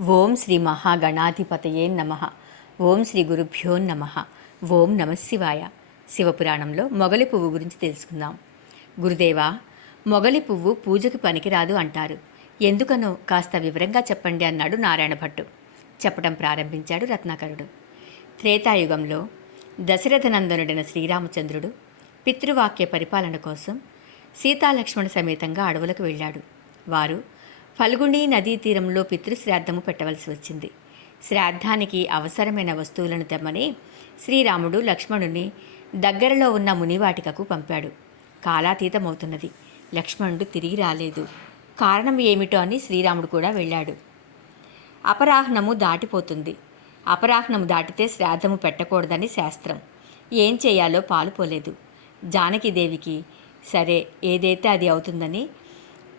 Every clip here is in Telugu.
ఓం శ్రీ మహాగణాధిపతయే నమ. ఓం శ్రీ గురుభ్యో నమ. ఓం నమశివాయ శివపురాణంలో మొగలి పువ్వు గురించి తెలుసుకుందాం. గురుదేవా మొగలి పువ్వు పూజకి పనికిరాదు అంటారు. ఎందుకనో కాస్త వివరంగా చెప్పండి అన్నాడు నారాయణ భట్టు. చెప్పడం ప్రారంభించాడు రత్నాకరుడు. త్రేతాయుగంలో దశరథనందనుడైన శ్రీరామచంద్రుడు పితృవాక్య పరిపాలన కోసం సీతాలక్ష్మణ సమేతంగా అడవులకు వెళ్ళాడు. వారు ఫల్గుణి నదీ తీరంలో పితృశ్రాద్ధము పెట్టవలసి వచ్చింది. శ్రాద్ధానికి అవసరమైన వస్తువులను తెమ్మని శ్రీరాముడు లక్ష్మణుని దగ్గరలో ఉన్న మునివాటికకు పంపాడు. కాలాతీతమవుతున్నది. లక్ష్మణుడు తిరిగి రాలేదు. కారణం ఏమిటో అని శ్రీరాముడు కూడా వెళ్ళాడు. అపరాహ్నము దాటిపోతుంది. అపరాహ్నము దాటితే శ్రాద్ధము పెట్టకూడదని శాస్త్రం. ఏం చేయాలో పాలుపోలేదు. జానకీదేవికి సరే ఏదైతే అది అవుతుందని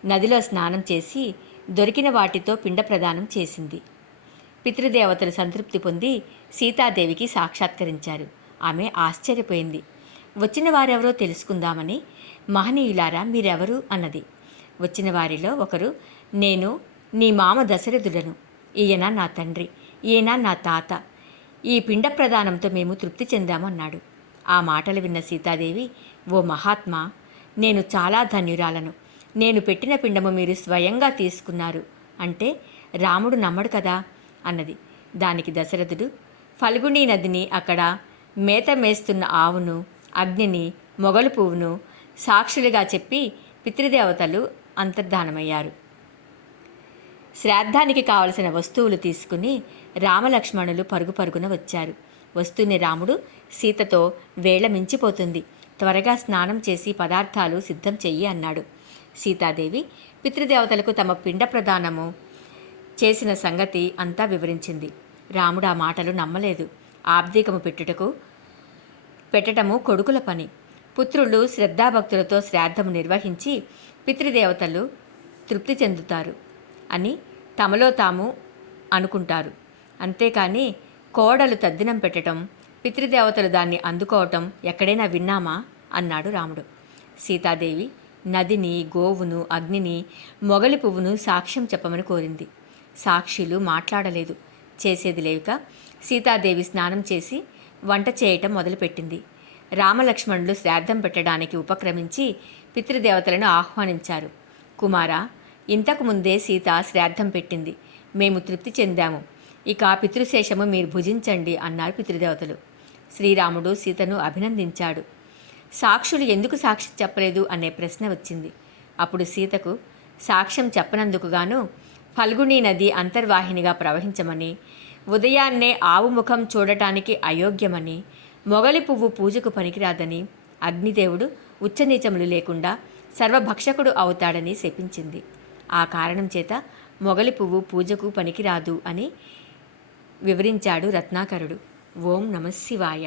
నదిలో స్నానం చేసి దొరికిన వాటితో పిండ ప్రదానం చేసింది. పితృదేవతలు సంతృప్తి పొంది సీతాదేవికి సాక్షాత్కరించారు. ఆమె ఆశ్చర్యపోయింది. వచ్చిన వారెవరో తెలుసుకుందామని మహనీయులారా మీరెవరు? అన్నది. వచ్చిన వారిలో ఒకరు నేను నీ మామ దశరథుడను. ఈయన నా తండ్రి. ఈయన నా తాత. ఈ పిండ ప్రదానంతో మేము తృప్తి చెందామన్నాడు ఆ మాటలు విన్న సీతాదేవి ఓ మహాత్మా నేను చాలా ధన్యురాలను. నేను పెట్టిన పిండము మీరు స్వయంగా తీసుకున్నారు. అంటే రాముడు నమ్మడు కదా? అన్నది. దానికి దశరథుడు ఫల్గుణీ నదిని అక్కడ మేత మేస్తున్న ఆవును అగ్నిని మొగలు పువ్వును సాక్షులుగా చెప్పి పితృదేవతలు అంతర్ధానమయ్యారు. శ్రాద్ధానికి కావలసిన వస్తువులు తీసుకుని రామలక్ష్మణులు పరుగు పరుగున వచ్చారు. వస్తూనే రాముడు సీతతో వేళ మించిపోతుంది. త్వరగా స్నానం చేసి పదార్థాలు సిద్ధం చెయ్యి అన్నాడు. సీతాదేవి పితృదేవతలకు తమ పిండ ప్రదానము చేసిన సంగతి అంతా వివరించింది. రాముడు ఆ మాటలు నమ్మలేదు. ఆబ్దికము పెట్టుటకు పెట్టటము కొడుకుల పని. పుత్రులు శ్రద్ధాభక్తులతో శ్రాద్ధము నిర్వహించి పితృదేవతలు తృప్తి చెందుతారు అని తమలో తాము అనుకుంటారు. అంతేకాని కోడలు తద్దినం పెట్టడం పితృదేవతలు దాన్ని అందుకోవటం ఎక్కడైనా విన్నామా? అన్నాడు రాముడు. సీతాదేవి నదిని గోవును అగ్నిని మొగలి పువ్వును సాక్ష్యం చెప్పమని కోరింది. సాక్షులు మాట్లాడలేదు. చేసేది లేక సీతాదేవి స్నానం చేసి వంట చేయటం మొదలుపెట్టింది. రామలక్ష్మణులు శ్రాద్ధం పెట్టడానికి ఉపక్రమించి పితృదేవతలను ఆహ్వానించారు. కుమార ఇంతకు ముందే సీత శ్రాద్ధం పెట్టింది. మేము తృప్తి చెందాము. ఇక పితృశేషము మీరు భుజించండి అన్నారు పితృదేవతలు. శ్రీరాముడు సీతను అభినందించాడు. సాక్షులు ఎందుకు సాక్షి చెప్పలేదు అనే ప్రశ్న వచ్చింది. అప్పుడు సీతకు సాక్ష్యం చెప్పనందుకు గాను ఫల్గుణీ నది అంతర్వాహినిగా ప్రవహించమని ఉదయాన్నే ఆవు ముఖం చూడటానికి అయోగ్యమని మొగలి పువ్వు పూజకు పనికిరాదని అగ్నిదేవుడు ఉచ్చనీచములు లేకుండా సర్వభక్షకుడు అవుతాడని శపించింది. ఆ కారణం చేత మొగలి పువ్వు పూజకు పనికిరాదు అని వివరించాడు రత్నాకరుడు. ఓం నమశివాయ